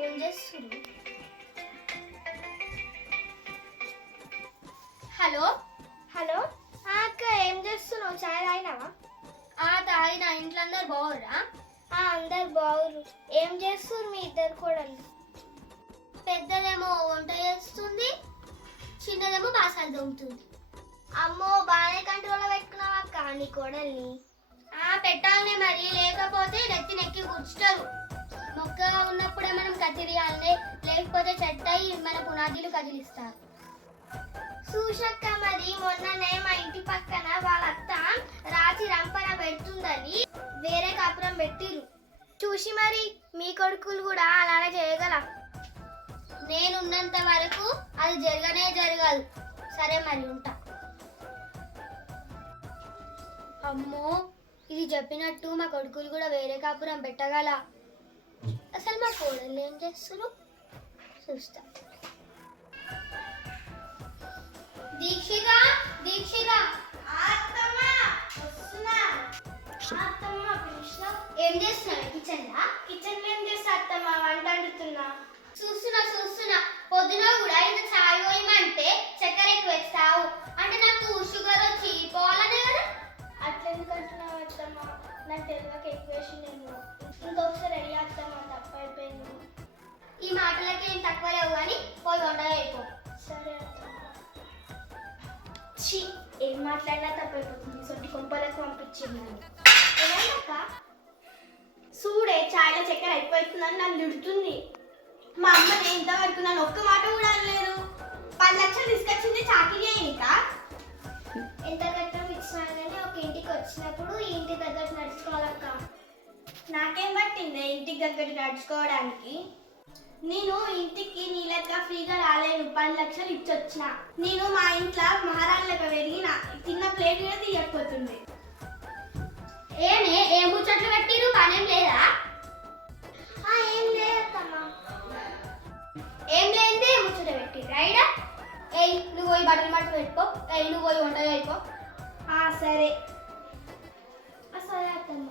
Phone చేస్తున్నారు. Hello hello అక్క, ఏం చేస్తున్నావు? చాయ్ తాగినావా? తాగిన. ఇంట్లో అందరు బాగురా? అందరు బాగురు. ఏం చేస్తున్నారు మీ ఇద్దరు కోడలు? పెద్దదేమో వంట చేస్తుంది, చిన్నదేమో బాసాలు దొంగతుంది. అమ్మో, బాగానే కంట్రోల్లో పెట్టుకున్నావు అక్క నీ కోడల్ని. పెట్టాలనే మరి, లేకపోతే నెత్తి నెక్కి కూర్చుంటారు. మొక్కగా ఉన్నప్పుడే మనం కత్తిరియాలనే, లేకపోతే చెట్టయి మన పునాదీలు కదిలిస్తారు. చూసక్క, మరి మొన్ననే మా ఇంటి పక్కన వాళ్ళ అత్త రాచి రంపన పెడుతుందని వేరే కాపురం పెట్టిరు. చూసి మరి మీ కొడుకులు కూడా అలానే చేయగల. నేనున్నంత వరకు అది జరగనే జరగదు. సరే మరి, ఉంటా. అమ్మో, ఇది చెప్పినట్టు మా కొడుకులు కూడా వేరే కాపురం పెట్టగల. అసలు మా కోడళ్ళు ఏం చేస్తారు చూస్తా. దీక్షిత, దీక్షిత, ఏం చేస్తున్నావు కిచెన్ లా? కిచెన్ ఏం చేస్తా అత్తమ్మ? వంట వండుతున్నా. చూస్తున్నా. పొద్దున కూడా ఇంత చాయ్ పోయమంటే చక్కెర ఎక్కువ వేస్తావు. అంటే నాకు షుగర్ వచ్చి పోవాలనే కదా. అట్లెందుకు అంటున్నావు అత్తమ్మ? నాకు తెలియక ఎక్కువ వేసిందేమో. ఇంకొకసారి రెడీ అత్తమ్మ, తప్పు అయిపోయింది. ఈ మాటలకి ఏం తక్కువ లేవు కానీ పోయి వంట అయిపో. సరే అత్తమ్మ. ఛీ, ఏం మాట్లాడినా తప్పైపోతుంది. సొంటి కొంపలకు పంపించింది. ఏమన్నాక చూడే, చాయ్లో చక్కెర అయిపోతుందని నన్ను తిడుతుంది. మా అమ్మని ఇంతవరకు నన్ను ఒక్క మాట కూడా అనలేదు. 10 లక్షలు తీసుకొచ్చింది చాకరీ అయినాక. ఎంత కట్టం ఇచ్చినా కానీ ఒక ఇంటికి వచ్చినప్పుడు ఈ ఇంటి దగ్గర నడుచుకోవాలక్క. నాకేం పట్టింది ఇంటికి దగ్గర నడుచుకోవడానికి? నేను ఇంటికి నీ లెక్క ఫ్రీగా రాలేను. 10 లక్షలు ఇచ్చొచ్చిన. నేను మా ఇంట్లో మహారాణిగా పెరిగిన. తిన్న ప్లేట్ కూడా తీయకపోతుంది. ఏం ముచ్చట్లు పెట్టిరు? పనేం లేదా? ఏం లేదమ్మా. ఏం లేదే ముచ్చట పెట్టి రైడా. నువ్వు పోయి బట్టలు మట్టు పెట్టుకో. నువ్వు పోయి వంట అయిపో. సరే సరే అత్తమ్మ.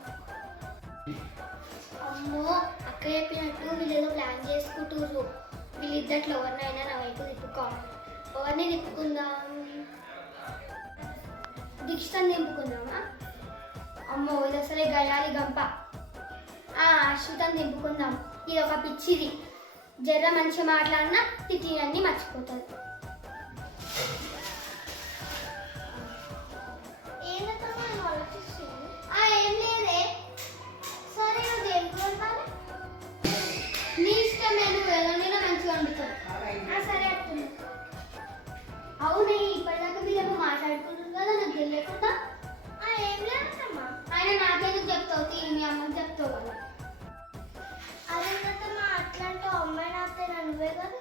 అమ్మో, అక్క చెప్పినట్టు వీళ్ళు ఏదో ప్లాన్ చేసుకుంటుర్రు. వీళ్ళిద్దట్లో ఎవరినైనా నా వైపు తిప్పుకోవాలి. ఎవరిని తిప్పుకుందాం? దీక్షితని దింపుకుందామా? అమ్మో, ఇది అసలే గయాలి గంప. అశ్వితని దింపుకుందాం. ఇది ఒక పిచ్చిది. జర్ర మంచిగా మాట్లాడినా తిట్లన్నీ మర్చిపోతుంది. ఏం లేదే. సరే, నువ్వు ఏం కొడతాను? నీ ఇష్టమే, నువ్వు ఎవరినైనా మంచిగా వండుతావు. సరే అత్తమ్మ. అవునే, ఇప్పటిదాకా వీళ్ళేమో మాట్లాడుకుంటుంది కదా, నాకు తెలియకుండా. ఏం లేదమ్మా. ఆయన నాకెందుకు చెప్తావు? మీ అమ్మకి చెప్తావు కదా. అదేంటమ్మా అట్లా అంటే? అమ్మాయి నాతే నువ్వే కదా.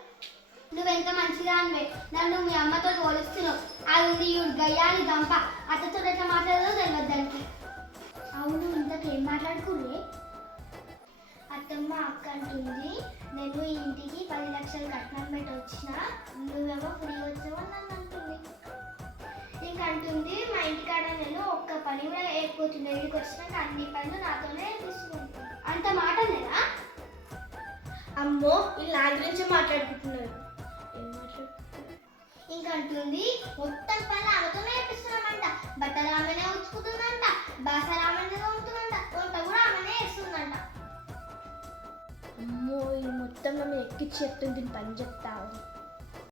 నువ్వెంత మంచిగా అనివే, నన్ను మీ అమ్మతో పోలుస్తున్నావు. అది ఉంది గయ్యాలి గంప. అత్తతో ఎట్లా మాట్లాడదో తెలియదు దానికి. అవును, ఇంతకు ఏం మాట్లాడుకునే? అత్తమ్మ అక్క అంటుంది, నేను ఈ ఇంటికి 10 లక్షలు కట్నం పెట్టి వచ్చిన, నువ్వేమో ఫ్రీ వచ్చావు నన్ను అంటుంది. ఇంకంటుంది, మా ఇంటికాడ నేను ఒక్క పని కూడా వేయకపోతున్నా. ఇంటికి వచ్చినాక అన్ని పనులు నాతోనే వేపిస్తున్నాను. అంత మాట లేదా? అమ్మో, వీళ్ళు నా గురించి మాట్లాడుకుంటున్నారు. ఏం మాట్లాడుకుంటున్నారు? ఇంకంటుంది, మొత్తం పనులు ఆమెతోనే వేపిస్తున్నామంట. బట్టలు ఆమెనే ఉంచుకుంటుందంట, బాసలు ఆమెనే ఉంటుందంట, వంట కూడా ఆమెనే వేస్తుందంట. అమ్మో, ఈ మొత్తం మేము ఎక్కించి చెప్తుంది, పని చెప్తావు.